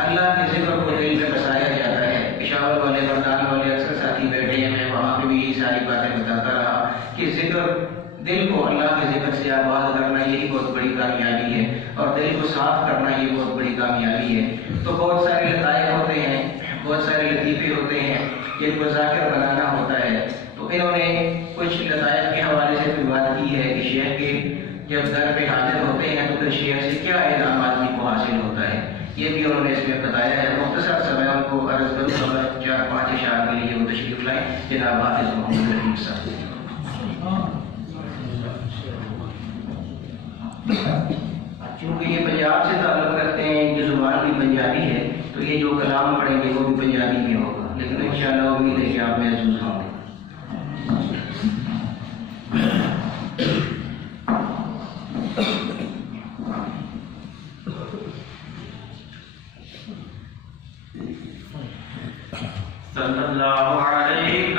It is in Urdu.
اللہ کے ذکر کو دل میں بسایا جاتا ہے. پشاور والے مردان والے اکثر ساتھی بیٹھے ہیں, میں وہاں پہ بھی یہ ساری باتیں بتاتا رہا کہ ذکر, دل کو اللہ کے ذکر سے آباد کرنا یہی بہت بڑی کامیابی ہے, اور دل کو صاف کرنا یہ بہت بڑی کامیابی ہے. تو بہت سارے لطائف ہوتے ہیں, بہت سارے لطیفے ہوتے ہیں جن کو ذاکر بنانا ہوتا ہے. تو انہوں نے کچھ لطائف کے حوالے سے بھی بات کی ہے کہ شیخ کے جب در پہ حاضر ہوتے ہیں تو پھر شیخ سے کیا انعام آدمی کو حاصل ہوتا ہے, یہ بھی انہوں نے اس میں بتایا ہے. مختصر سمے ان کو عرض کروں گا, 4-5 اشعار کے لیے وہ تشریف لائیں. جناب حافظ محمد رفیق صاحب. چونکہ یہ پنجاب سے تعلق رکھتے ہیں, ان کی زبان بھی پنجابی ہے, تو یہ جو کلام پڑھیں گے وہ بھی پنجابی میں ہوگا, لیکن انشاءاللہ امید ہے کہ آپ محسوس ہوں گے. صلی اللہ علیہ